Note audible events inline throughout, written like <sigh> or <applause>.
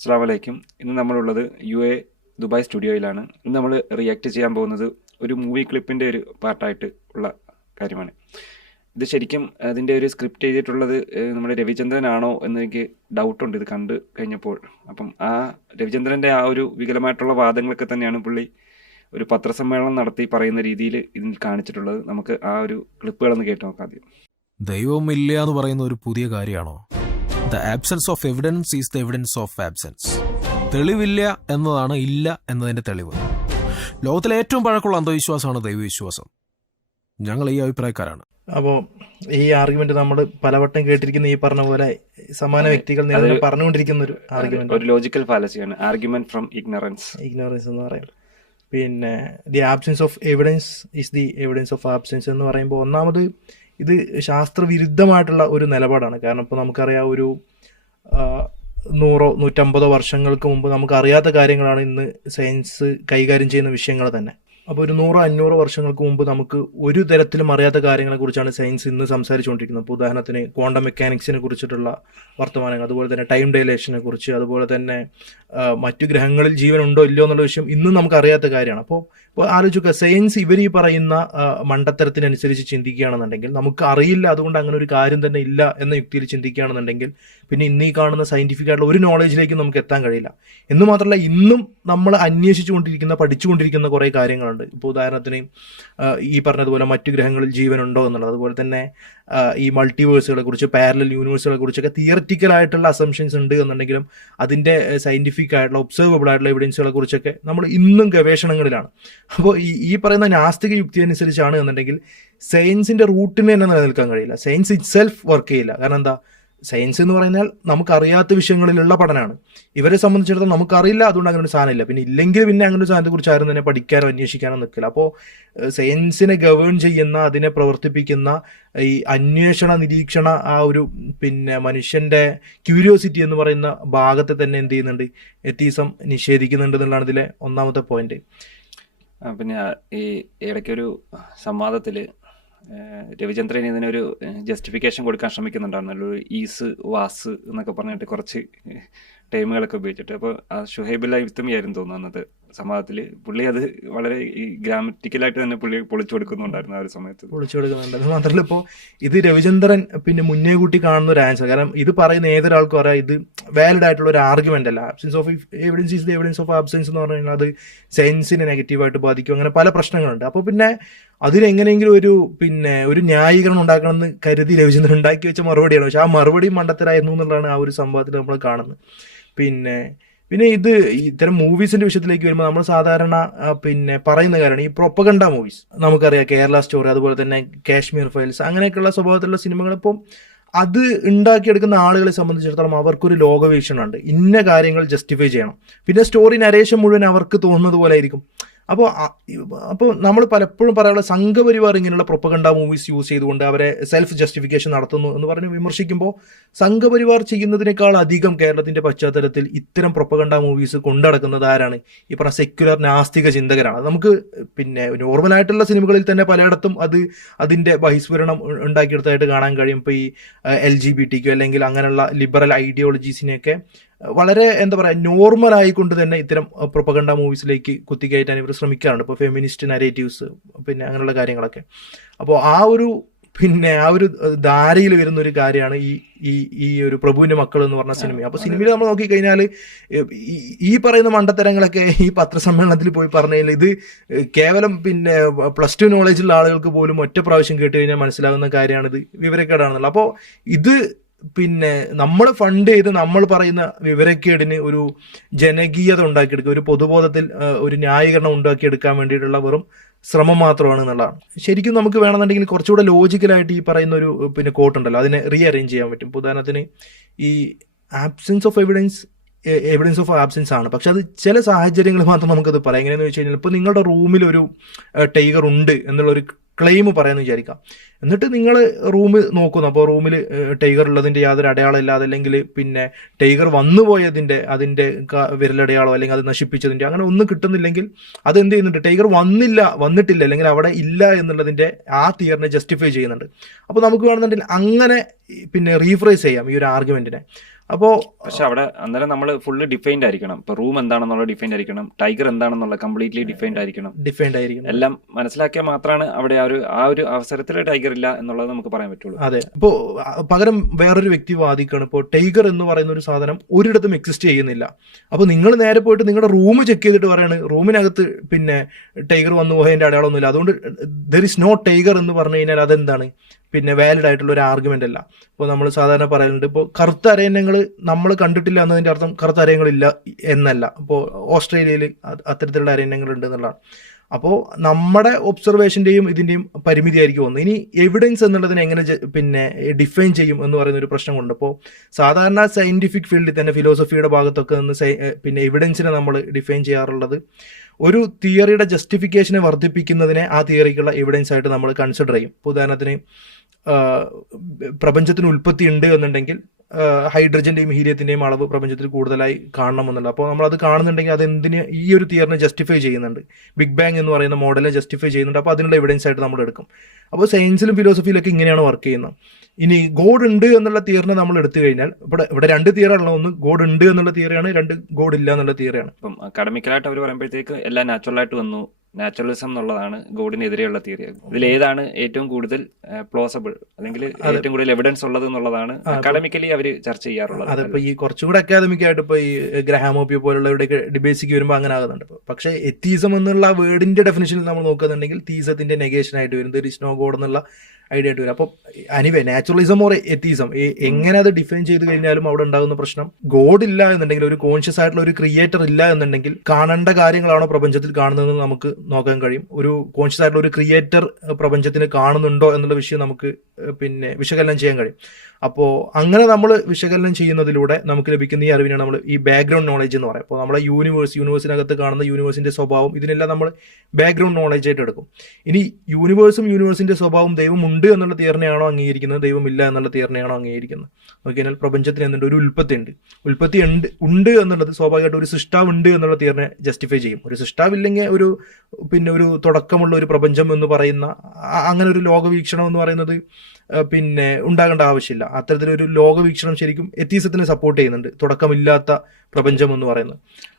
അസ്സാം വലൈക്കും ഇന്ന് നമ്മളുള്ളത് യു എ ദുബായ് സ്റ്റുഡിയോയിലാണ്. ഇന്ന് നമ്മൾ റിയാക്ട് ചെയ്യാൻ പോകുന്നത് ഒരു മൂവി ക്ലിപ്പിന്റെ ഒരു പാർട്ടായിട്ട് ഉള്ള കാര്യമാണ്. ഇത് ശരിക്കും അതിന്റെ ഒരു സ്ക്രിപ്റ്റ് ചെയ്തിട്ടുള്ളത് നമ്മുടെ രവിചന്ദ്രനാണോ എന്ന് എനിക്ക് ഡൗട്ടുണ്ട് ഇത് കണ്ടു കഴിഞ്ഞപ്പോൾ. അപ്പം ആ രവിചന്ദ്രന്റെ ആ ഒരു വികലമായിട്ടുള്ള വാദങ്ങളൊക്കെ തന്നെയാണ് പുള്ളി ഒരു പത്രസമ്മേളനം നടത്തി പറയുന്ന രീതിയിൽ ഇതിൽ കാണിച്ചിട്ടുള്ളത്. നമുക്ക് ആ ഒരു ക്ലിപ്പുകളൊന്ന് കേട്ട് നോക്കാം ആദ്യം. ദൈവമില്ല എന്ന് പറയുന്ന ഒരു പുതിയ കാര്യമാണോ? The absence of evidence is the evidence of absence തെളിവില്ല എന്നതാണ് ഇല്ല എന്നതിന്റെ തെളിവ്. ലോകത്തിലെ ഏറ്റവും പഴക്കമുള്ള അന്ധവിശ്വാസമാണ് ദൈവവിശ്വാസം. ഞങ്ങൾ ഈ അഭിപ്രായക്കാരാണ്. അപ്പോൾ ഈ ആർഗ്യുമെന്റ് നമ്മൾ പലവട്ടം കേട്ടിരിക്കുന്ന ഈ പറഞ്ഞ പോലെ സമാന വ്യക്തികൾ പറഞ്ഞുകൊണ്ടിരിക്കുന്ന ഒരു ആർഗ്യുമെന്റ് ഒരു ലോജിക്കൽ ഫാലസിയാണ് ആർഗ്യുമെന്റ് ഫ്രം ഇഗ്നറൻസ് ഇഗ്നോറൻസ് എന്ന് പറയുന്നത് പിന്നെ the absence of evidence is the evidence of absence എന്ന് പറയുമ്പോൾ ഒന്നാമത് ഇത് ശാസ്ത്രവിരുദ്ധമായിട്ടുള്ള ഒരു നിലപാടാണ്. കാരണം ഇപ്പോൾ നമുക്കറിയാം ഒരു നൂറോ നൂറ്റമ്പതോ വർഷങ്ങൾക്ക് മുമ്പ് നമുക്കറിയാത്ത കാര്യങ്ങളാണ് ഇന്ന് സയൻസ് കൈകാര്യം ചെയ്യുന്ന വിഷയങ്ങൾ തന്നെ. അപ്പോൾ ഒരു നൂറോ അഞ്ഞൂറോ വർഷങ്ങൾക്ക് മുമ്പ് നമുക്ക് ഒരു തരത്തിലും അറിയാത്ത കാര്യങ്ങളെക്കുറിച്ചാണ് സയൻസ് ഇന്ന് സംസാരിച്ചുകൊണ്ടിരിക്കുന്നത്. അപ്പോൾ ഉദാഹരണത്തിന് ക്വാണ്ടം മെക്കാനിക്സിനെ കുറിച്ചിട്ടുള്ള വർത്തമാനങ്ങൾ അതുപോലെ തന്നെ ടൈം ഡയലേഷനെ കുറിച്ച് അതുപോലെ തന്നെ മറ്റു ഗ്രഹങ്ങളിൽ ജീവൻ ഉണ്ടോ ഇല്ലയോ എന്നുള്ള വിഷയം ഇന്നും നമുക്ക് അറിയാത്ത കാര്യമാണ്. അപ്പോൾ ആലോചിക്കുക സയൻസ് ഇവർ ഈ പറയുന്ന മണ്ടത്തരത്തിനനുസരിച്ച് ചിന്തിക്കുകയാണെന്നുണ്ടെങ്കിൽ നമുക്ക് അറിയില്ല അതുകൊണ്ട് അങ്ങനെ ഒരു കാര്യം തന്നെ ഇല്ല എന്ന യുക്തിയിൽ ചിന്തിക്കുകയാണെന്നുണ്ടെങ്കിൽ പിന്നെ ഇന്ന് ഈ കാണുന്ന സയന്റിഫിക് ആയിട്ടുള്ള ഒരു നോളേജിലേക്കും നമുക്ക് എത്താൻ കഴിയില്ല. എന്ന് മാത്രമല്ല ഇന്നും നമ്മൾ അന്വേഷിച്ചുകൊണ്ടിരിക്കുന്ന പഠിച്ചുകൊണ്ടിരിക്കുന്ന കുറേ കാര്യങ്ങളുണ്ട്. ഇപ്പോൾ ഉദാഹരണത്തിന് ഈ പറഞ്ഞതുപോലെ മറ്റു ഗ്രഹങ്ങളിൽ ജീവനുണ്ടോ എന്നുള്ളത്. അതുപോലെ തന്നെ ഈ മൾട്ടിവേഴ്സുകളെ കുറിച്ച് പാരലൽ യൂണിവേഴ്സുകളെ കുറിച്ചൊക്കെ തിയററ്റിക്കൽ ആയിട്ടുള്ള അസംഷൻസ് ഉണ്ട് എന്നുണ്ടെങ്കിലും അതിന്റെ സയന്റിഫിക് ആയിട്ടുള്ള ഒബ്സർവബിൾ ആയിട്ടുള്ള എവിഡൻസുകളെ കുറിച്ചൊക്കെ നമ്മൾ ഇന്നും ഗവേഷണങ്ങളിലാണ്. അപ്പോൾ ഈ ഈ പറയുന്ന നാസ്തിക യുക്തി അനുസരിച്ചാണ് എന്നുണ്ടെങ്കിൽ സയൻസിന്റെ റൂട്ടിന് തന്നെ നിലനിൽക്കാൻ കഴിയില്ല. സയൻസ് ഇറ്റ് സെൽഫ് വർക്ക് ചെയ്യില്ല. കാരണം എന്താ? സയൻസ് എന്ന് പറഞ്ഞാൽ നമുക്കറിയാത്ത വിഷയങ്ങളിലുള്ള പഠനമാണ്. ഇവരെ സംബന്ധിച്ചിടത്തോളം നമുക്കറിയില്ല അതുകൊണ്ട് അങ്ങനെ ഒരു സാധനമില്ല പിന്നെ ഇല്ലെങ്കിൽ പിന്നെ അങ്ങനെ ഒരു സാധനത്തെ കുറിച്ച് ആരും തന്നെ പഠിക്കാനോ അന്വേഷിക്കാനോ നിൽക്കില്ല. അപ്പോൾ സയൻസിനെ ഗവേൺ ചെയ്യുന്ന അതിനെ പ്രവർത്തിപ്പിക്കുന്ന ഈ അന്വേഷണ നിരീക്ഷണ ആ ഒരു പിന്നെ മനുഷ്യന്റെ ക്യൂരിയോസിറ്റി എന്ന് പറയുന്ന ഭാഗത്തെ തന്നെ എന്ത് ചെയ്യുന്നുണ്ട്? എത്തീസം നിഷേധിക്കുന്നുണ്ട് എന്നുള്ളതാണ് ഇതിലെ ഒന്നാമത്തെ പോയിന്റ് പിന്നെ ഈ ഇടയ്ക്കൊരു സംവാദത്തിൽ രവിചന്ദ്രൻ ഇതിനൊരു ജസ്റ്റിഫിക്കേഷൻ കൊടുക്കാൻ ശ്രമിക്കുന്നുണ്ടായിരുന്നല്ലോ ഈസ് വാസ് എന്നൊക്കെ പറഞ്ഞിട്ട് കുറച്ച് ടൈമുകളൊക്കെ ഉപയോഗിച്ചിട്ട്. അപ്പോൾ ആ ഷുഹൈബുൽ ആയിരുന്നു തോന്നുന്നത് സംവാദത്തിൽ പുള്ളി അത് വളരെ ഗ്രാമറ്റിക്കലായിട്ട് തന്നെ പുള്ളി പൊളിച്ചു കൊടുക്കുന്നുണ്ടായിരുന്നു ആ ഒരു സമയത്ത്. പൊളിച്ചു കൊടുക്കുന്നുണ്ട് അത് മാത്രമല്ല ഇപ്പോൾ ഇത് രവിചന്ദ്രൻ പിന്നെ മുന്നേ കൂട്ടി കാണുന്ന ഒരു ആൻസർ കാരണം ഇത് പറയുന്ന ഏതൊരാൾക്കും അറിയാം ഇത് വാലിഡ് ആയിട്ടുള്ള ഒരു ആർഗ്യുമെന്റ് അല്ല. Absence of evidence is the evidence of absence എന്ന് പറഞ്ഞു കഴിഞ്ഞാൽ അത് സയൻസിനെ നെഗറ്റീവായിട്ട് ബാധിക്കും. അങ്ങനെ പല പ്രശ്നങ്ങളുണ്ട്. അപ്പോൾ പിന്നെ അതിനെങ്ങനെയെങ്കിലും ഒരു പിന്നെ ഒരു ന്യായീകരണം ഉണ്ടാക്കണം എന്ന് കരുതി രവിചന്ദ്രൻ ഉണ്ടാക്കി വെച്ച മറുപടിയാണ്. പക്ഷെ ആ മറുപടി മണ്ടത്തരായിരുന്നു എന്നുള്ളതാണ് ആ ഒരു സംഭവത്തിൽ നമ്മൾ കാണുന്നത്. പിന്നെ പിന്നെ ഇത് ഇത്തരം മൂവീസിന്റെ വിഷയത്തിലേക്ക് വരുമ്പോൾ നമ്മൾ സാധാരണ പിന്നെ പറയുന്ന കാര്യമാണ്. ഈ പ്രൊപ്പഗണ്ട മൂവീസ് നമുക്കറിയാം കേരള സ്റ്റോറി അതുപോലെ തന്നെ കാശ്മീർ ഫയൽസ് അങ്ങനെയൊക്കെയുള്ള സ്വഭാവത്തിലുള്ള സിനിമകൾ ഇപ്പം അത് ഉണ്ടാക്കിയെടുക്കുന്ന ആളുകളെ സംബന്ധിച്ചിടത്തോളം അവർക്കൊരു ലോകവീക്ഷണമുണ്ട്. ഇന്ന കാര്യങ്ങൾ ജസ്റ്റിഫൈ ചെയ്യണം. പിന്നെ സ്റ്റോറി നരേഷൻ മുഴുവൻ അവർക്ക് തോന്നുന്നത് പോലെ ആയിരിക്കും. അപ്പോൾ അപ്പോൾ നമ്മൾ പലപ്പോഴും പറയാനുള്ള സംഘപരിവാർ ഇങ്ങനെയുള്ള പ്രൊപ്പഗണ്ട മൂവീസ് യൂസ് ചെയ്തുകൊണ്ട് അവരെ സെൽഫ് ജസ്റ്റിഫിക്കേഷൻ നടത്തുന്നു എന്ന് പറഞ്ഞ് വിമർശിക്കുമ്പോൾ സംഘപരിവാർ ചെയ്യുന്നതിനേക്കാൾ അധികം കേരളത്തിന്റെ പശ്ചാത്തലത്തിൽ ഇത്തരം പ്രൊപ്പഗണ്ട മൂവീസ് കൊണ്ടടക്കുന്നത് ആരാണ്? ഈ പറഞ്ഞ സെക്യുലർ നാസ്തിക ചിന്തകരാണ്. നമുക്ക് പിന്നെ നോർമൽ ആയിട്ടുള്ള സിനിമകളിൽ തന്നെ പലയിടത്തും അത് അതിന്റെ ബഹിസ്ഫുരണം ഉണ്ടാക്കിയെടുത്തായിട്ട് കാണാൻ കഴിയും. ഇപ്പോൾ ഈ എൽ ജി ബി ടിക്കോ അല്ലെങ്കിൽ അങ്ങനെയുള്ള ലിബറൽ ഐഡിയോളജീസിനെയൊക്കെ വളരെ എന്താ പറയുക നോർമൽ ആയിക്കൊണ്ട് തന്നെ ഇത്തരം പ്രൊപ്പഗണ്ട മൂവീസിലേക്ക് കുത്തിക്കയറ്റാൻ ഇവർ ശ്രമിക്കാറുണ്ട്. ഇപ്പോൾ ഫെമിനിസ്റ്റ് നരേറ്റീവ്സ് പിന്നെ അങ്ങനെയുള്ള കാര്യങ്ങളൊക്കെ. അപ്പോൾ ആ ഒരു പിന്നെ ആ ഒരു ധാരയിൽ വരുന്ന ഒരു കാര്യമാണ് ഈ ഈ ഈ ഒരു പ്രഭുവിന്റെ മക്കൾ എന്ന് പറഞ്ഞ സിനിമ. അപ്പൊ സിനിമയിൽ നമ്മൾ നോക്കിക്കഴിഞ്ഞാൽ ഈ പറയുന്ന മണ്ടത്തരങ്ങളൊക്കെ ഈ പത്രസമ്മേളനത്തിൽ പോയി പറഞ്ഞതിൽ ഇത് കേവലം പിന്നെ പ്ലസ് ടു നോളേജുള്ള ആളുകൾക്ക് പോലും ഒറ്റ പ്രാവശ്യം കേട്ട് കഴിഞ്ഞാൽ മനസ്സിലാകുന്ന കാര്യമാണ് ഇത് വിവരക്കേടാണെന്നുള്ളത്. അപ്പോൾ ഇത് പിന്നെ നമ്മൾ ഫണ്ട് ചെയ്ത് നമ്മൾ പറയുന്ന വിവരക്കേടിന് ഒരു ജനകീയത ഉണ്ടാക്കിയെടുക്കുക ഒരു പൊതുബോധത്തിൽ ഒരു ന്യായീകരണം ഉണ്ടാക്കിയെടുക്കാൻ വേണ്ടിയിട്ടുള്ള വെറും ശ്രമം മാത്രമാണ് എന്നുള്ളതാണ്. ശരിക്കും നമുക്ക് വേണമെന്നുണ്ടെങ്കിൽ കുറച്ചുകൂടെ ലോജിക്കലായിട്ട് ഈ പറയുന്ന ഒരു പിന്നെ കോട്ട് ഉണ്ടല്ലോ അതിനെ റീ അറേഞ്ച് ചെയ്യാൻ പറ്റും. ഉദാഹരണത്തിന് ഈ absence of evidence evidence of absence ആണ്. പക്ഷെ അത് ചില സാഹചര്യങ്ങൾ മാത്രം നമുക്കത് പറയാം. എങ്ങനെയാണെന്ന് വെച്ച് കഴിഞ്ഞാൽ ഇപ്പൊ നിങ്ങളുടെ റൂമിൽ ഒരു ടൈഗർ ഉണ്ട് എന്നുള്ള ഒരു ക്ലെയിം പറയാമെന്ന് വിചാരിക്കാം. എന്നിട്ട് നിങ്ങൾ റൂം നോക്കുന്നു. അപ്പോൾ റൂമിൽ ടൈഗർ ഉള്ളതിന്റെ യാതൊരു അടയാളം ഇല്ലാതെ അല്ലെങ്കിൽ പിന്നെ ടൈഗർ വന്നു പോയതിന്റെ അതിന്റെ വിരലടയാളോ അല്ലെങ്കിൽ അത് നശിപ്പിച്ചതിന്റെ അങ്ങനെ ഒന്നും കിട്ടുന്നില്ലെങ്കിൽ അത് എന്ത് ചെയ്യുന്നുണ്ട്? ടൈഗർ വന്നില്ല വന്നിട്ടില്ല അല്ലെങ്കിൽ അവിടെ ഇല്ല എന്നുള്ളതിന്റെ ആ തിയറിനെ ജസ്റ്റിഫൈ ചെയ്യുന്നുണ്ട്. അപ്പോൾ നമുക്ക് വേണമെന്നുണ്ടെങ്കിൽ അങ്ങനെ പിന്നെ റീഫ്രൈസ് ചെയ്യാം ഈ ഒരു ആർഗ്യുമെന്റിനെ അപ്പോൾ പക്ഷെ അവിടെ അന്നേരം നമ്മൾ ഫുള്ള് ഡിഫൈൻഡ് ആയിരിക്കണം. ഇപ്പൊ റൂം എന്താണെന്നുള്ള ഡിഫൈൻഡ് ആയിരിക്കണം. ടൈഗർ എന്താണെന്നുള്ള കംപ്ലീറ്റ്ലി ഡിഫൈൻഡ് ആയിരിക്കണം. ഡിഫൈൻഡ് ആയിരിക്കും എല്ലാം മനസ്സിലാക്കിയാൽ മാത്രമാണ് അവിടെ ആ ഒരു ആ ഒരു അവസരത്തിൽ ടൈഗർ ഇല്ല എന്നുള്ളത് നമുക്ക് പറയാൻ പറ്റുള്ളൂ. അതെ. ഇപ്പോൾ പകരം വേറൊരു വ്യക്തി വാദിക്കാണ് ഇപ്പോ ടൈഗർ എന്ന് പറയുന്ന ഒരു സാധനം ഒരിടത്തും എക്സിസ്റ്റ് ചെയ്യുന്നില്ല. അപ്പോൾ നിങ്ങൾ നേരെ പോയിട്ട് നിങ്ങളുടെ റൂം ചെക്ക് ചെയ്തിട്ട് പറയാണ് റൂമിനകത്ത് പിന്നെ ടൈഗർ വന്നു പോയതിന്റെ അടയാളമൊന്നുമില്ല. അതുകൊണ്ട് ദർ ഇസ് നോ ടൈഗർ എന്ന് പറഞ്ഞു കഴിഞ്ഞാൽ അതെന്താണ്? പിന്നെ വാലിഡ് ആയിട്ടുള്ള ഒരു ആർഗ്യുമെന്റ് അല്ല. ഇപ്പോൾ നമ്മൾ സാധാരണ പറയുന്നുണ്ട് ഇപ്പോൾ കറുത്ത അരയന്നങ്ങൾ നമ്മൾ കണ്ടിട്ടില്ല എന്നതിന്റെ അർത്ഥം കറുത്ത അരയങ്ങളില്ല എന്നല്ല. ഇപ്പോൾ ഓസ്ട്രേലിയയിൽ അത്തരത്തിലുള്ള അരയന്നങ്ങൾ ഉണ്ട് എന്നുള്ളതാണ്. അപ്പോൾ നമ്മുടെ ഒബ്സർവേഷന്റെയും ഇതിന്റെയും പരിമിതിയായിരിക്കും ഒന്ന്. ഇനി എവിഡൻസ് എന്നുള്ളതിനെ എങ്ങനെ പിന്നെ ഡിഫൈൻ ചെയ്യും എന്ന് പറയുന്ന ഒരു പ്രശ്നം പ്രശ്നമുണ്ട്. അപ്പോൾ സാധാരണ സയന്റിഫിക് ഫീൽഡിൽ തന്നെ ഫിലോസഫിയുടെ ഭാഗത്തൊക്കെ നിന്ന് പിന്നെ എവിഡൻസിനെ നമ്മൾ ഡിഫൈൻ ചെയ്യാറുള്ളത് ഒരു തിയറിയുടെ ജസ്റ്റിഫിക്കേഷനെ വർദ്ധിപ്പിക്കുന്നതിനെ ആ തിയറിക്കുള്ള എവിഡൻസ് ആയിട്ട് നമ്മൾ കൺസിഡർ ചെയ്യും. ഉദാഹരണത്തിന് പ്രപഞ്ചത്തിന് ഉൽപ്പത്തി ഉണ്ട് എന്നുണ്ടെങ്കിൽ ഹൈഡ്രജന്റെയും ഹീലിയത്തിന്റെയും അളവ് പ്രപഞ്ചത്തിൽ കൂടുതലായി കാണണമെന്നുണ്ട്. അപ്പോൾ നമ്മൾ അത് കാണുന്നുണ്ടെങ്കിൽ അത് എന്തിന് ഈ ഒരു തിയറിനെ ജസ്റ്റിഫൈ ചെയ്യുന്നുണ്ട്? ബിഗ് ബാങ് എന്ന് പറയുന്ന മോഡലിനെ ജസ്റ്റിഫൈ ചെയ്യുന്നുണ്ട്. അപ്പോൾ അതിനുള്ള എവിഡൻസ് ആയിട്ട് നമ്മൾ എടുക്കും. അപ്പോൾ സയൻസിലും ഫിലോസഫിയിലൊക്കെ ഇങ്ങനെയാണ് വർക്ക് ചെയ്യുന്നത്. ഇനി ഗോഡ് ഉണ്ട് എന്നുള്ള തിയറിനെ നമ്മൾ എടുത്തു കഴിഞ്ഞാൽ ഇവിടെ ഇവിടെ രണ്ട് തിയറാണല്ലോ ഒന്ന് ഗോഡ് ഉണ്ട് എന്നുള്ള തിയറിയാണ് രണ്ട് ഗോഡ് ഇല്ല എന്നുള്ള തിയറിയാണ് ഇപ്പം അക്കാഡമിക്കലായിട്ട് അവർ പറയുമ്പോഴത്തേക്ക് എല്ലാം നാച്ചുറൽ ആയിട്ട് വന്നു. നാച്ചുറലിസം എന്നുള്ളതാണ് ഗോഡിനെതിരെയുള്ള തിയറി. ഇതിൽ ഏതാണ് ഏറ്റവും കൂടുതൽ പ്ലോസബിൾ അല്ലെങ്കിൽ ഏറ്റവും കൂടുതൽ എവിഡൻസ് ഉള്ളത് എന്നുള്ളതാണ് അക്കാഡമിക്കലി അവർ ചർച്ച ചെയ്യാറുള്ളത്. അതിപ്പോ ഈ കുറച്ചുകൂടെ അക്കാദമിക് ആയിട്ട് ഇപ്പൊ ഈ ഗ്രഹാമോപ്പിയ പോലുള്ളവരുടെയൊക്കെ ഡിബേസിക്ക് വരുമ്പോൾ അങ്ങനെ ആകുന്നുണ്ട്. പക്ഷേ എത്തീസം എന്നുള്ള വേർഡിന്റെ ഡെഫിനേഷനിൽ നമ്മൾ നോക്കുന്നുണ്ടെങ്കിൽ തീസത്തിന്റെ നെഗേഷൻ ആയിട്ട് വരുന്നത് ഒരു സ്നോ ഗോഡ് എന്നുള്ള ഐഡിയ ആയിട്ട് വരും അപ്പോൾ അനിവേ നാച്ചുറലിസം ഓർ എത്തീസം എങ്ങനെ അത് ഡിഫൈൻ ചെയ്ത് കഴിഞ്ഞാലും അവിടെ ഉണ്ടാകുന്ന പ്രശ്നം ഗോഡ് ഇല്ല എന്നുണ്ടെങ്കിൽ ഒരു കോൺഷ്യസ് ആയിട്ടുള്ള ഒരു ക്രിയേറ്റർ ഇല്ല എന്നുണ്ടെങ്കിൽ കാണേണ്ട കാര്യങ്ങളാണോ പ്രപഞ്ചത്തിൽ കാണുന്നതെന്ന് നമുക്ക് നോക്കാൻ കഴിയും. ഒരു കോൺഷ്യസ് ആയിട്ടുള്ള ഒരു ക്രിയേറ്റർ പ്രപഞ്ചത്തിന് കാണുന്നുണ്ടോ എന്നുള്ള വിഷയം നമുക്ക് പിന്നെ വിശകലനം ചെയ്യാൻ കഴിയും. അപ്പോൾ അങ്ങനെ നമ്മൾ വിശകലനം ചെയ്യുന്നതിലൂടെ നമുക്ക് ലഭിക്കുന്ന ഈ അറിവിനാണ് നമ്മൾ ഈ ബാക്ക്ഗ്രൗണ്ട് നോളജ് എന്ന് പറയും. അപ്പോൾ നമ്മളെ യൂണിവേഴ്സ് യൂണിവേഴ്സിനകത്ത് കാണുന്ന യൂണിവേഴ്സിന്റെ സ്വഭാവം ഇതിനെല്ലാം നമ്മൾ ബാക്ക്ഗ്രൗണ്ട് നോളജ് ആയിട്ട് എടുക്കും. ഇനി യൂണിവേഴ്സും യൂണിവേഴ്സിന്റെ സ്വഭാവം ദൈവം ഉണ്ട് എന്നുള്ള തിയറിനെയാണോ അംഗീകരിക്കുന്നത്? ദൈവമില്ല എന്നുള്ള തിയറിനെയാണോ അംഗീകരിക്കുന്നത്? നോക്കിയാൽ പ്രപഞ്ചത്തിന് എന്തുണ്ട്? ഒരു ഉൽപ്പത്തി ഉണ്ട്. ഉൽപ്പത്തി ഉണ്ട് ഉണ്ട് എന്നുള്ളത് സ്വാഭാവികമായിട്ട് ഒരു സൃഷ്ടാവ് ഉണ്ട് എന്നുള്ള തിയറിനെ ജസ്റ്റിഫൈ ചെയ്യും. ഒരു സൃഷ്ടാവില്ലെങ്കിൽ ഒരു പിന്നെ ഒരു തുടക്കമുള്ള ഒരു പ്രപഞ്ചം എന്ന് പറയുന്ന അങ്ങനെ ഒരു ലോകവീക്ഷണം എന്ന് പറയുന്നത് പിന്നെ ഉണ്ടാകേണ്ട ആവശ്യമില്ല. അത്തരത്തിലൊരു ലോകവീക്ഷണം ശരിക്കും എത്തീസത്തിനെ സപ്പോർട്ട് ചെയ്യുന്നുണ്ട്. തുടക്കമില്ലാത്ത പ്രപഞ്ചം എന്ന് പറയുന്നത്.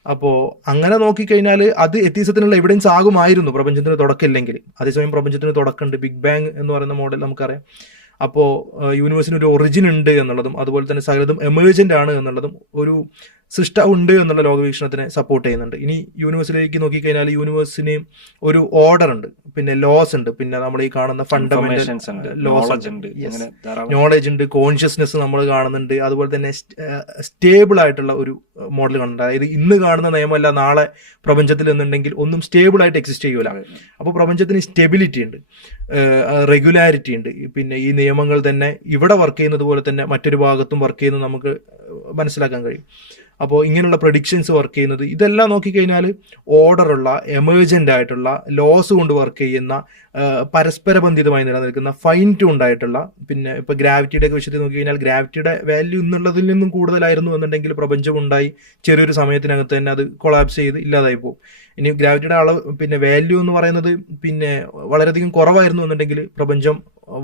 അപ്പോൾ അങ്ങനെ നോക്കിക്കഴിഞ്ഞാൽ അത് എത്തീസത്തിനുള്ള എവിഡൻസ് ആകുമായിരുന്നു പ്രപഞ്ചത്തിന് തുടക്കമില്ലെങ്കിൽ അതേസമയം പ്രപഞ്ചത്തിന് തുടക്കമുണ്ട്. ബിഗ് ബാങ് എന്ന് പറയുന്ന മോഡൽ നമുക്കറിയാം. അപ്പോൾ യൂണിവേഴ്സിന് ഒരു ഒറിജിൻ ഉണ്ട് എന്നുള്ളതും അതുപോലെ തന്നെ സകലതും എമേർജന്റ് ആണ് എന്നുള്ളതും ഒരു സൃഷ്ട ഉണ്ട് എന്നുള്ള ലോകവീക്ഷണത്തിനെ സപ്പോർട്ട് ചെയ്യുന്നുണ്ട്. ഇനി യൂണിവേഴ്സിലേക്ക് നോക്കിക്കഴിഞ്ഞാൽ യൂണിവേഴ്സിന് ഒരു ഓർഡർ ഉണ്ട്. പിന്നെ ലോസ് ഉണ്ട്. പിന്നെ നമ്മൾ ഈ കാണുന്ന ഫണ്ടമെന്റൽ ലോസ് നോളജ് ഉണ്ട്. നോളജ് ഉണ്ട്. കോൺഷ്യസ്നെസ് നമ്മൾ കാണുന്നുണ്ട്. അതുപോലെ തന്നെ സ്റ്റേബിൾ ആയിട്ടുള്ള ഒരു മോഡൽ കാണുന്നുണ്ട്. അതായത് ഇന്ന് കാണുന്ന നിയമമല്ല നാളെ പ്രപഞ്ചത്തിൽ എന്നുണ്ടെങ്കിൽ ഒന്നും സ്റ്റേബിൾ ആയിട്ട് എക്സിസ്റ്റ് ചെയ്യൂല. അപ്പോൾ പ്രപഞ്ചത്തിന് സ്റ്റെബിലിറ്റി ഉണ്ട്. റെഗുലാരിറ്റി ഉണ്ട്. പിന്നെ ഈ നിയമങ്ങൾ തന്നെ ഇവിടെ വർക്ക് ചെയ്യുന്നത് പോലെ തന്നെ മറ്റൊരു ഭാഗത്തും വർക്ക് ചെയ്യുന്നത് നമുക്ക് മനസ്സിലാക്കാൻ കഴിയും. അപ്പോൾ ഇങ്ങനെയുള്ള പ്രഡിക്ഷൻസ് വർക്ക് ചെയ്യുന്നത്. ഇതെല്ലാം നോക്കിക്കഴിഞ്ഞാൽ ഓർഡറുള്ള എമേർജന്റ് ആയിട്ടുള്ള ലോസ് കൊണ്ട് വർക്ക് ചെയ്യുന്ന പരസ്പരബന്ധിതമായി പരസ്പര ബന്ധിതമായി നിലനിൽക്കുന്ന ഫൈൻ ട്യൂൺഡ് ആയിട്ടുള്ള പിന്നെ ഇപ്പോൾ ഗ്രാവിറ്റിയുടെ ഒക്കെ വിഷയത്തിൽ നോക്കിക്കഴിഞ്ഞാൽ ഗ്രാവിറ്റിയുടെ വാല്യൂ എന്നുള്ളതിൽ നിന്നും കൂടുതലായിരുന്നു എന്നുണ്ടെങ്കിൽ പ്രപഞ്ചം ഉണ്ടായി ചെറിയൊരു സമയത്തിനകത്ത് തന്നെ അത് കൊളാപ്സ് ചെയ്ത് ഇല്ലാതായി പോകും. ഇനി ഗ്രാവിറ്റിയുടെ അളവ് പിന്നെ വാല്യൂ എന്ന് പറയുന്നത് പിന്നെ വളരെയധികം കുറവായിരുന്നു എന്നുണ്ടെങ്കിൽ പ്രപഞ്ചം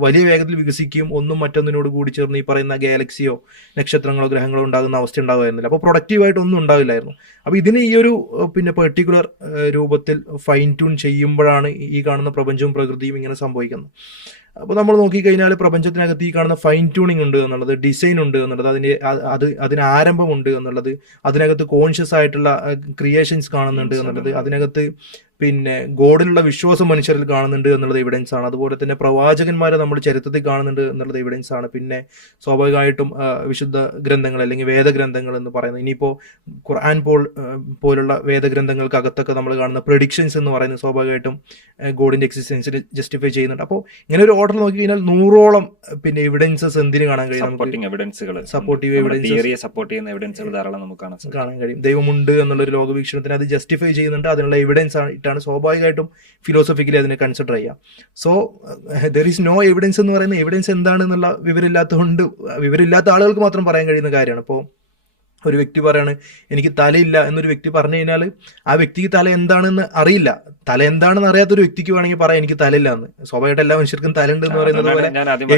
വലിയ വേഗത്തിൽ വികസിക്കുകയും ഒന്നും മറ്റൊന്നിനോട് കൂടി ചേർന്ന് ഈ പറയുന്ന ഗാലക്സിയോ നക്ഷത്രങ്ങളോ ഗ്രഹങ്ങളോ ഉണ്ടാകുന്ന അവസ്ഥ ഉണ്ടാകുമായിരുന്നില്ല അപ്പോൾ പ്രൊഡക്റ്റീവായിട്ട് ഒന്നും ഉണ്ടാവില്ലായിരുന്നു. അപ്പോൾ ഇതിന് ഈ ഒരു പിന്നെ പെർട്ടിക്കുലർ രൂപത്തിൽ ഫൈൻ ട്യൂൺ ചെയ്യുമ്പോഴാണ് ഈ കാണുന്ന പ്രപഞ്ചവും പ്രകൃതിയും ഇങ്ങനെ സംഭവിക്കുന്നത്. അപ്പോൾ നമ്മൾ നോക്കിക്കഴിഞ്ഞാൽ പ്രപഞ്ചത്തിനകത്ത് ഈ കാണുന്ന ഫൈൻ ട്യൂണിംഗ് ഉണ്ട് എന്നുള്ളത് ഡിസൈൻ ഉണ്ട് എന്നുള്ളത് അതിന്റെ അത് അത് അതിന് ആരംഭമുണ്ട് എന്നുള്ളത് അതിനകത്ത് കോൺഷ്യസ് ആയിട്ടുള്ള ക്രിയേഷൻസ് കാണുന്നുണ്ട് എന്നുള്ളത് അതിനകത്ത് പിന്നെ ഗോഡിലുള്ള വിശ്വാസം മനുഷ്യരിൽ കാണുന്നുണ്ട് എന്നുള്ളത് എവിഡൻസ് ആണ്. അതുപോലെ തന്നെ പ്രവാചകന്മാരെ നമ്മൾ ചരിത്രത്തിൽ കാണുന്നുണ്ട് എന്നുള്ളത് എവിഡൻസ് ആണ്. പിന്നെ സ്വാഭാവികമായിട്ടും വിശുദ്ധ ഗ്രന്ഥങ്ങൾ അല്ലെങ്കിൽ വേദഗ്രന്ഥങ്ങൾ എന്ന് പറയുന്നത്. ഇനിയിപ്പോൾ ഖുർആൻ പോൾ പോലുള്ള വേദഗ്രന്ഥങ്ങൾക്കകത്തൊക്കെ നമ്മൾ കാണുന്ന പ്രഡിക്ഷൻസ് എന്ന് പറയുന്നത് സ്വാഭാവികമായിട്ടും ഗോഡിന്റെ എക്സിസ്റ്റൻസിന് ജസ്റ്റിഫൈ ചെയ്യുന്നുണ്ട്. അപ്പോൾ ഇങ്ങനെ ഒരു ഓർഡർ നോക്കി കഴിഞ്ഞാൽ നൂറോളം പിന്നെ എവിഡൻസസ് എന്തിനു കാണാൻ കഴിയും? എവിഡൻസുകൾ സപ്പോർട്ടീവ് എവിഡൻസ് സപ്പോർട്ട് ചെയ്യുന്ന എവിഡൻസുകൾ ധാരാളം നമുക്ക് കാണാൻ കഴിയും. ദൈവമുണ്ട് എന്നുള്ളൊരു ലോകവീക്ഷണത്തിന് അത് ജസ്റ്റിഫൈ ചെയ്യുന്നുണ്ട്. അതിനുള്ള എവിഡൻസ് ആയിട്ടാണ് സ്വാഭാവികമായിട്ടും ഫിലോസഫിക്കലി അതിനെ കൺസിഡർ ചെയ്യാം so there is no evidence എന്ന് പറയുന്ന എവിഡൻസ് എന്താണെന്നുള്ള വിവരമില്ലാത്തതുകൊണ്ട് വിവരമില്ലാത്ത ആളുകൾക്ക് മാത്രം പറയാൻ കഴിയുന്ന കാര്യമാണ്. അപ്പോൾ ഒരു വ്യക്തി പറയാണ് എനിക്ക് തലയില്ല എന്നൊരു വ്യക്തി പറഞ്ഞു കഴിഞ്ഞാൽ ആ വ്യക്തിക്ക് തല എന്താണെന്ന് അറിയില്ല. തല എന്താണെന്ന് അറിയാത്ത ഒരു വ്യക്തിക്ക് വേണമെങ്കിൽ പറയാം എനിക്ക് തലയില്ല എന്ന്. സ്വാഭാവികമായിട്ട് എല്ലാ മനുഷ്യർക്കും തല ഉണ്ട് എന്ന് പറയുന്നത് പോലെ.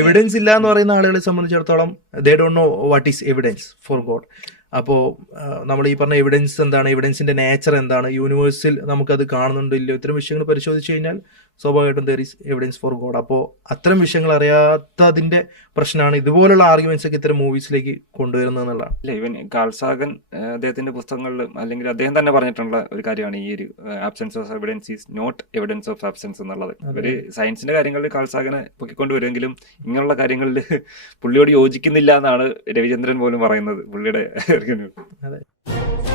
എവിഡൻസ് ഇല്ല എന്ന് പറയുന്ന ആളുകളെ സംബന്ധിച്ചിടത്തോളം they don't know what is evidence for God അപ്പോൾ നമ്മൾ ഈ പറഞ്ഞ എവിഡൻസ് എന്താണ് എവിഡൻസിന്റെ നേച്ചർ എന്താണ് യൂണിവേഴ്സിൽ നമുക്കത് കാണുന്നുണ്ടോ ഇല്ലയോ ഇത്തരം വിഷയങ്ങൾ പരിശോധിച്ച് കഴിഞ്ഞാൽ സ്വാഭാവികമായിട്ടും there is evidence for God അപ്പോൾ അത്തരം വിഷയങ്ങൾ അറിയാത്തതിന്റെ പ്രശ്നമാണ് ഇതുപോലുള്ള ആർഗ്യുമെന്റ്സ് ഒക്കെ ഇത്തരം മൂവീസിലേക്ക് കൊണ്ടുവരുന്നത് എന്നുള്ളതാണ്. ഇല്ല ഇവൻ കാൾസാഗൻ അദ്ദേഹത്തിന്റെ പുസ്തകങ്ങളിൽ അല്ലെങ്കിൽ അദ്ദേഹം തന്നെ പറഞ്ഞിട്ടുള്ള ഒരു കാര്യമാണ് ഈ ഒരു absence of evidence is not evidence of absence എന്നുള്ളത്. അവർ സയൻസിന്റെ കാര്യങ്ങളിൽ കാൾസാഗനെ പൊക്കിക്കൊണ്ടുവരുമെങ്കിലും ഇങ്ങനെയുള്ള കാര്യങ്ങളിൽ പുള്ളിയോട് യോജിക്കുന്നില്ല എന്നാണ് രവിചന്ദ്രൻ പോലും പറയുന്നത് പുള്ളിയുടെ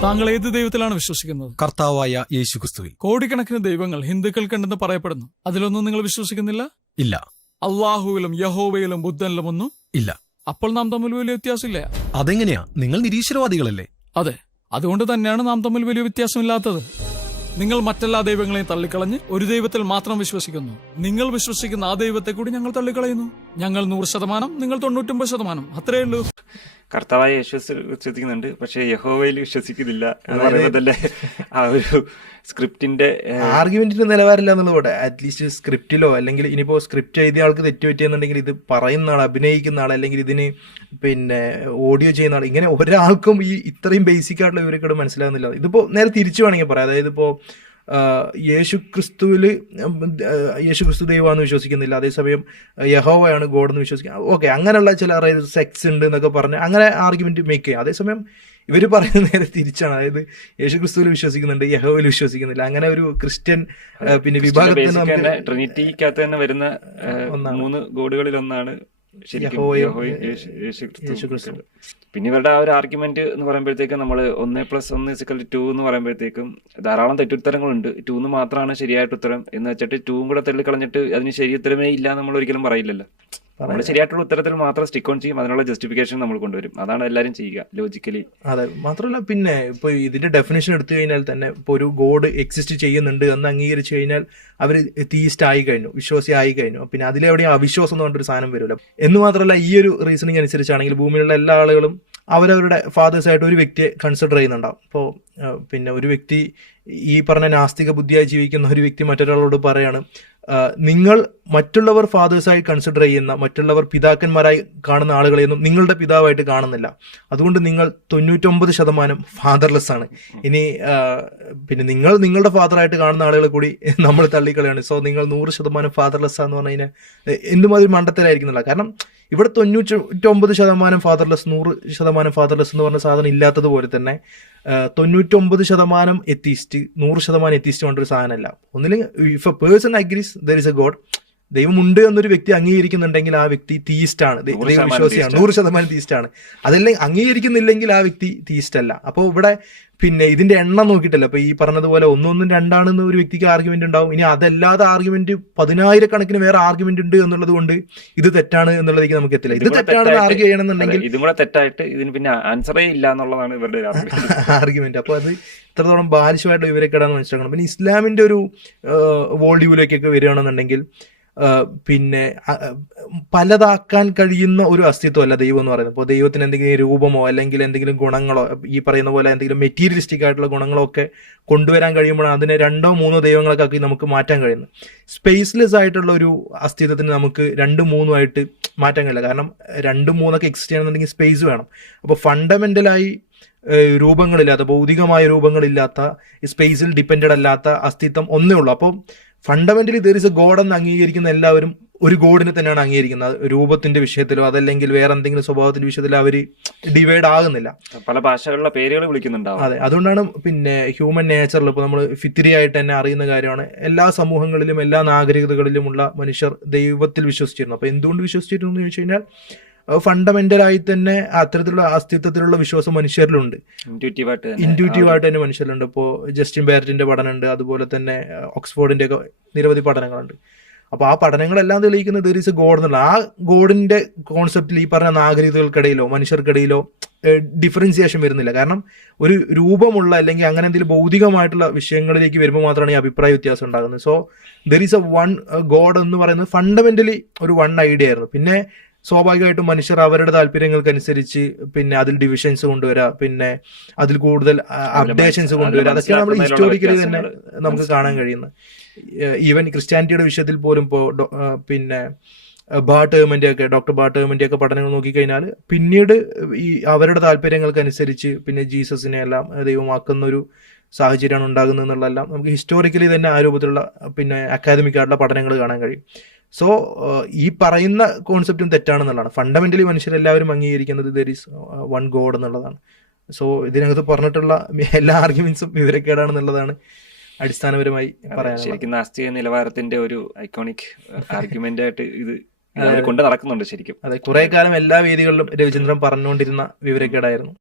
താങ്കൾ ഏത് ദൈവത്തിലാണ് വിശ്വസിക്കുന്നത്? കർത്താവായ യേശു ക്രിസ്തുവിൽ കോടിക്കണക്കിന് ദൈവങ്ങൾ ഹിന്ദുക്കൾക്കുണ്ടെന്ന് പറയപ്പെടുന്നു. അതിലൊന്നും നിങ്ങൾ വിശ്വസിക്കുന്നില്ല? ഇല്ല. അള്ളാഹുവിലും യഹോവയിലും ബുദ്ധനിലും ഒന്നും? ഇല്ല. അപ്പോൾ നാം തമ്മിൽ വലിയ വ്യത്യാസമില്ല. അതെങ്ങനെയാ? നിങ്ങൾ നിരീശ്വരവാദികളല്ലേ? അതെ. അതുകൊണ്ട് തന്നെയാണ് നാം തമ്മിൽ വലിയ വ്യത്യാസമില്ലാത്തത്. നിങ്ങൾ മറ്റെല്ലാ ദൈവങ്ങളെയും തള്ളിക്കളഞ്ഞ് ഒരു ദൈവത്തിൽ മാത്രം വിശ്വസിക്കുന്നു. നിങ്ങൾ വിശ്വസിക്കുന്ന ആ ദൈവത്തെ കൂടി ഞങ്ങൾ തള്ളിക്കളയുന്നു. ഞങ്ങൾ നൂറ് ശതമാനം നിങ്ങൾ തൊണ്ണൂറ്റൊമ്പത് ശതമാനം. അത്രേ ഉള്ളൂ. കർത്താവായ യേശുസ് വിശ്വസിക്കുന്നുണ്ട് പക്ഷെ യഹോവയിൽ വിശ്വസിക്കുന്നില്ല എന്ന് പറയുന്നതല്ലേ ആ ഒരു സ്ക്രിപ്റ്റിന്റെ ആർഗ്യുമെന്റിന്റെ നിലവാരമില്ല എന്നുള്ളത് അറ്റ്ലീസ്റ്റ് സ്ക്രിപ്റ്റിലോ അല്ലെങ്കിൽ ഇനിയിപ്പോ സ്ക്രിപ്റ്റ് എഴുതിയ ആൾക്ക് തെറ്റുപറ്റിയെന്നുണ്ടെങ്കിൽ ഇത് പറയുന്ന ആൾ അഭിനയിക്കുന്ന ആൾ അല്ലെങ്കിൽ ഇതിന് പിന്നെ ഓഡിയോ ചെയ്യുന്ന ആൾ ഇങ്ങനെ ഒരാൾക്കും ഈ ഇത്രയും ബേസിക് ആയിട്ടുള്ള വിവരക്കോട് മനസ്സിലാകുന്നില്ല. ഇതിപ്പോ നേരെ തിരിച്ചു വേണമെങ്കിൽ പറയാം. അതായത് ഇപ്പോ യേശു യേശുക്രിസ്തു യേശു ക്രിസ്തു ദൈവമാണെന്ന് വിശ്വസിക്കുന്നില്ല. അതേസമയം യഹോവയാണ് ഗോഡ് എന്ന് വിശ്വസിക്കുക ഓക്കെ അങ്ങനെയുള്ള ചില സെക്സ് ഉണ്ട് എന്നൊക്കെ പറഞ്ഞ് അങ്ങനെ ആർഗ്യുമെന്റ് മേക്ക് ചെയ്യും. അതേസമയം ഇവർ പറയുന്നത് നേരെ തിരിച്ചാണ്. അതായത് യേശു ക്രിസ്തുവിൽ വിശ്വസിക്കുന്നുണ്ട് യഹോവിൽ വിശ്വസിക്കുന്നില്ല. അങ്ങനെ ഒരു ക്രിസ്ത്യൻ പിന്നെ വിഭാഗത്തിൽ ട്രിനിറ്റിക്കകത്ത് തന്നെ വരുന്ന ഒന്നാണ്. മൂന്ന് ഗോഡുകളിൽ ഒന്നാണ് ശരിക്കും. പിന്നെ ഇവരുടെ ആ ഒരു ആർഗ്യുമെന്റ് എന്ന് പറയുമ്പോഴത്തേക്കും നമ്മൾ ഒന്ന് പ്ലസ് ഒന്ന് ഇസിക്കൽ ടു എന്ന് പറയുമ്പോഴത്തേക്കും ധാരാളം തെറ്റുത്തരങ്ങളുണ്ട്. ടു എന്ന് മാത്രമാണ് ശരിയായിട്ട് ഉത്തരം എന്ന് വെച്ചിട്ട് ടൂവും കൂടെ തള്ളിക്കളഞ്ഞിട്ട് അതിന് ശരി ഉത്തരമേ ഇല്ല നമ്മൾ ഒരിക്കലും പറയില്ലല്ലോ. നമ്മൾ ശരിയായിട്ടുള്ള ഉത്തരത്തിൽ മാത്രം സ്റ്റിക്ക് ഓൺ ചെയ്യും അതിനുള്ള ജസ്റ്റിഫിക്കേഷൻ നമ്മൾ കൊണ്ടുവരും. അതാണ് എല്ലാവരും ചെയ്യുക ലോജിക്കലി അതെ മാത്രമല്ല പിന്നെ ഇപ്പൊ ഇതിന്റെ ഡെഫിനേഷൻ എടുത്തു കഴിഞ്ഞാൽ തന്നെ ഇപ്പൊ ഒരു ഗോഡ് എക്സിസ്റ്റ് ചെയ്യുന്നുണ്ട് എന്ന് അംഗീകരിച്ചു കഴിഞ്ഞാൽ അവർ തീസ്റ്റ് ആയി കഴിഞ്ഞു വിശ്വാസി ആയി കഴിഞ്ഞു പിന്നെ അതിലെവിടെയും അവിശ്വാസം എന്ന് പറഞ്ഞൊരു സാധനം വരില്ല. എന്ന് മാത്രമല്ല ഈ ഒരു റീസണിങ് അനുസരിച്ചാണെങ്കിൽ ഭൂമിയിലുള്ള എല്ലാ ആളുകളും അവരവരുടെ ഫാദേഴ്സ് ആയിട്ട് ഒരു വ്യക്തിയെ കൺസിഡർ ചെയ്യുന്നുണ്ടാവും. അപ്പോൾ പിന്നെ ഒരു വ്യക്തി ഈ പറഞ്ഞ നാസ്തിക ബുദ്ധിയായി ജീവിക്കുന്ന ഒരു വ്യക്തി മറ്റൊരാളോട് പറയാണ് നിങ്ങൾ മറ്റുള്ളവർ ഫാദേഴ്സായി കൺസിഡർ ചെയ്യുന്ന മറ്റുള്ളവർ പിതാക്കന്മാരായി കാണുന്ന ആളുകളെയൊന്നും നിങ്ങളുടെ പിതാവായിട്ട് കാണുന്നില്ല. അതുകൊണ്ട് നിങ്ങൾ തൊണ്ണൂറ്റൊമ്പത് ശതമാനം ഫാദർലെസ് ആണ്. ഇനി പിന്നെ നിങ്ങൾ നിങ്ങളുടെ ഫാദറായിട്ട് കാണുന്ന ആളുകളെ കൂടി നമ്മൾ തള്ളിക്കളയാണ്. സോ നിങ്ങൾ നൂറ് ശതമാനം ഫാദർലെസ് ആന്ന് പറഞ്ഞു കഴിഞ്ഞാൽ എന്തുമാതിരി മണ്ടത്തരായിരിക്കുന്നില്ല. കാരണം ഇവിടെ തൊണ്ണൂറ്റൊമ്പത് ശതമാനം ഫാദർലെസ് നൂറ് ശതമാനം ഫാദർലെസ് എന്ന് പറഞ്ഞ സാധനം ഇല്ലാത്തതുപോലെ തന്നെ തൊണ്ണൂറ്റൊമ്പത് ശതമാനം എത്തിസ്റ്റ് നൂറ് ശതമാനം എത്തിസ്റ്റ് കൊണ്ടൊരു സാധനമല്ല. ഒന്നിൽ if a person agrees there is a God ദൈവമുണ്ട് എന്നൊരു വ്യക്തി അംഗീകരിക്കുന്നുണ്ടെങ്കിൽ ആ വ്യക്തി തീസ്റ്റ് ആണ് ദൈ- നൂറ് ശതമാനം വിശ്വാസിയാണ്. നൂറ് ശതമാനം തീസ്റ്റ് ആണ് അതല്ലെങ്കിൽ അംഗീകരിക്കുന്നില്ലെങ്കിൽ ആ വ്യക്തി തീസ്റ്റ് അല്ല അപ്പോൾ ഇവിടെ പിന്നെ ഇതിന്റെ എണ്ണം നോക്കിയിട്ടല്ല. ഇപ്പൊ ഈ പറഞ്ഞതുപോലെ ഒന്നൊന്നും രണ്ടാണെന്ന് ഒരു വ്യക്തിക്ക് ആർഗ്യുമെന്റ് ഉണ്ടാവും. ഇനി അതല്ലാതെ ആർഗ്യുമെന്റ് പതിനായിരക്കണക്കിന് വേറെ ആർഗ്യുമെന്റ് ഉണ്ട് എന്നുള്ളത് കൊണ്ട് ഇത് തെറ്റാണ് എന്നുള്ളതിലേക്ക് നമുക്ക് എത്തില്ല. ഇത് തെറ്റാണെന്ന് ആർഗ്യു ചെയ്യണമെന്നുണ്ടെങ്കിൽ ഇതും കൂടെ തെറ്റായിട്ട് ഇതിന് പിന്നെ ആൻസറേ ഇല്ല എന്നുള്ളതാണ് ഇവരുടെ ആർഗ്യുമെന്റ് <laughs> അപ്പൊ അത് ഇത്രത്തോളം ബാലിശമായിട്ട് വിവരക്കേടാന്ന് മനസ്സിലാക്കണം. പിന്നെ ഇസ്ലാമിന്റെ ഒരു വോൾഡ്യൂവിലേക്കൊക്കെ വരികയാണെന്നുണ്ടെങ്കിൽ പിന്നെ പലതാക്കാൻ കഴിയുന്ന ഒരു അസ്തിത്വമല്ല ദൈവം എന്ന് പറയുന്നത്. ഇപ്പോൾ ദൈവത്തിന് എന്തെങ്കിലും രൂപമോ അല്ലെങ്കിൽ എന്തെങ്കിലും ഗുണങ്ങളോ ഈ പറയുന്ന പോലെ എന്തെങ്കിലും മെറ്റീരിയലിസ്റ്റിക് ആയിട്ടുള്ള ഗുണങ്ങളോ ഒക്കെ കൊണ്ടുവരാൻ കഴിയുമ്പോഴാണ് അതിനെ രണ്ടോ മൂന്നോ ദൈവങ്ങളൊക്കെ ആക്കി നമുക്ക് മാറ്റാൻ കഴിയുന്നത്. സ്പേസ്ലെസ് ആയിട്ടുള്ള ഒരു അസ്തിത്വത്തിന് നമുക്ക് രണ്ടും മൂന്നും ആയിട്ട് മാറ്റാൻ കഴിയില്ല. കാരണം രണ്ടും മൂന്നൊക്കെ എക്സിസ്റ്റ് ചെയ്യണമെന്നുണ്ടെങ്കിൽ സ്പേസ് വേണം. അപ്പോൾ ഫണ്ടമെന്റലായി രൂപങ്ങളില്ലാത്ത ഭൗതികമായ രൂപങ്ങളില്ലാത്ത സ്പേസിൽ ഡിപ്പെൻഡഡ് അല്ലാത്ത അസ്തിത്വം ഒന്നേ ഉള്ളൂ. അപ്പോൾ fundamentally there is a God എന്ന് അംഗീകരിക്കുന്ന എല്ലാവരും ഒരു ഗോഡിനെ തന്നെയാണ് അംഗീകരിക്കുന്നത്. രൂപത്തിന്റെ വിഷയത്തിലോ അതല്ലെങ്കിൽ വേറെ എന്തെങ്കിലും സ്വഭാവത്തിന്റെ വിഷയത്തിലോ അവർ ഡിവൈഡ് ആകുന്നില്ല. പല ഭാഷകളിലെ പേരുകൾ വിളിക്കുന്നുണ്ടാവും. അതെ അതുകൊണ്ടാണ് പിന്നെ ഹ്യൂമൻ നേച്ചറിൽ ഇപ്പോൾ നമ്മൾ ഫിത്തിരി ആയിട്ട് തന്നെ അറിയുന്ന കാര്യമാണ്. എല്ലാ സമൂഹങ്ങളിലും എല്ലാ നാഗരികതകളിലുമുള്ള മനുഷ്യർ ദൈവത്തിൽ വിശ്വസിച്ചിരുന്നു. അപ്പൊ എന്തുകൊണ്ട് വിശ്വസിച്ചിരുന്നു എന്ന് ചോദിച്ചു കഴിഞ്ഞാൽ ഫണ്ടമെന്റലായി തന്നെ അത്തരത്തിലുള്ള അസ്തിത്വത്തിലുള്ള വിശ്വാസം മനുഷ്യരിലുണ്ട്. ഇന്റ്യൂറ്റീവായിട്ട് തന്നെ. ഇന്റ്യൂട്ടീവ് ആയിട്ട് തന്നെ മനുഷ്യരിലുണ്ട്. ഇപ്പോൾ ജസ്റ്റിൻ ബാരറ്റിന്റെ പഠനമുണ്ട്. അതുപോലെ തന്നെ ഓക്സ്ഫോർഡിന്റെ ഒക്കെ നിരവധി പഠനങ്ങളുണ്ട്. അപ്പോൾ ആ പഠനങ്ങളെല്ലാം തെളിയിക്കുന്നത് ദർ ഇസ് എ ഗോഡ് എന്നുള്ള ആ ഗോഡിന്റെ കോൺസെപ്റ്റിൽ ഈ പറഞ്ഞ നാഗരികതകൾക്കിടയിലോ മനുഷ്യർക്കിടയിലോ ഡിഫറൻസിയേഷൻ വരുന്നില്ല. കാരണം ഒരു രൂപമുള്ള അല്ലെങ്കിൽ അങ്ങനെ എന്തെങ്കിലും ഭൗതികമായിട്ടുള്ള വിഷയങ്ങളിലേക്ക് വരുമ്പോൾ മാത്രമാണ് ഈ അഭിപ്രായ വ്യത്യാസം ഉണ്ടാകുന്നത്. So there is a one God എന്ന് പറയുന്നത് ഫണ്ടമെന്റലി ഒരു വൺ ഐഡിയ ആയിരുന്നു. പിന്നെ സ്വാഭാവികമായിട്ടും മനുഷ്യർ അവരുടെ താല്പര്യങ്ങൾക്കനുസരിച്ച് പിന്നെ അതിൽ ഡിവിഷൻസ് കൊണ്ടുവരാ പിന്നെ അതിൽ കൂടുതൽ അപ്ഡേഷൻസ് കൊണ്ടുവരാ. അതൊക്കെ നമ്മൾ ഹിസ്റ്റോറിക്കലി തന്നെ നമുക്ക് കാണാൻ കഴിയുന്നത്. ഈവൻ ക്രിസ്ത്യാനിറ്റിയുടെ വിഷയത്തിൽ പോലും ഇപ്പോൾ പിന്നെ ബാട്ടേമിന്റെ ഒക്കെ ഡോക്ടർ ബാട്ടേമിന്റെ ഒക്കെ പഠനങ്ങൾ നോക്കിക്കഴിഞ്ഞാൽ പിന്നീട് ഈ അവരുടെ താല്പര്യങ്ങൾക്കനുസരിച്ച് പിന്നെ ജീസസിനെ എല്ലാം ദൈവമാക്കുന്ന ഒരു സാഹചര്യമാണ് ഉണ്ടാകുന്നത് എന്നുള്ളതെല്ലാം നമുക്ക് ഹിസ്റ്റോറിക്കലി തന്നെ ആ രൂപത്തിലുള്ള പിന്നെ അക്കാദമിക് ആയിട്ടുള്ള പഠനങ്ങൾ കാണാൻ കഴിയും. സോ ഈ പറയുന്ന കോൺസെപ്റ്റും തെറ്റാണെന്നുള്ളതാണ്. ഫണ്ടമെന്റലി മനുഷ്യരെല്ലാവരും അംഗീകരിക്കുന്നത് ദർ ഈസ് വൺ ഗോഡ് എന്നുള്ളതാണ്. സോ ഇതിനകത്ത് പറഞ്ഞിട്ടുള്ള എല്ലാ ആർഗ്യുമെന്റ്സും വിവരക്കേടാണെന്നുള്ളതാണ് അടിസ്ഥാനപരമായി ശരിക്കും നാസ്തിക നിലവാരത്തിന്റെ ഒരു ഐക്കോണിക് ആർഗ്യുമെന്റ് <laughs> ആയിട്ട് ഇത് കൊണ്ട് നടക്കുന്നുണ്ട് ശരിക്കും. അതെ കുറെ കാലം എല്ലാ വേദികളിലും രവിചന്ദ്രൻ പറഞ്ഞുകൊണ്ടിരുന്ന വിവരക്കേടായിരുന്നു.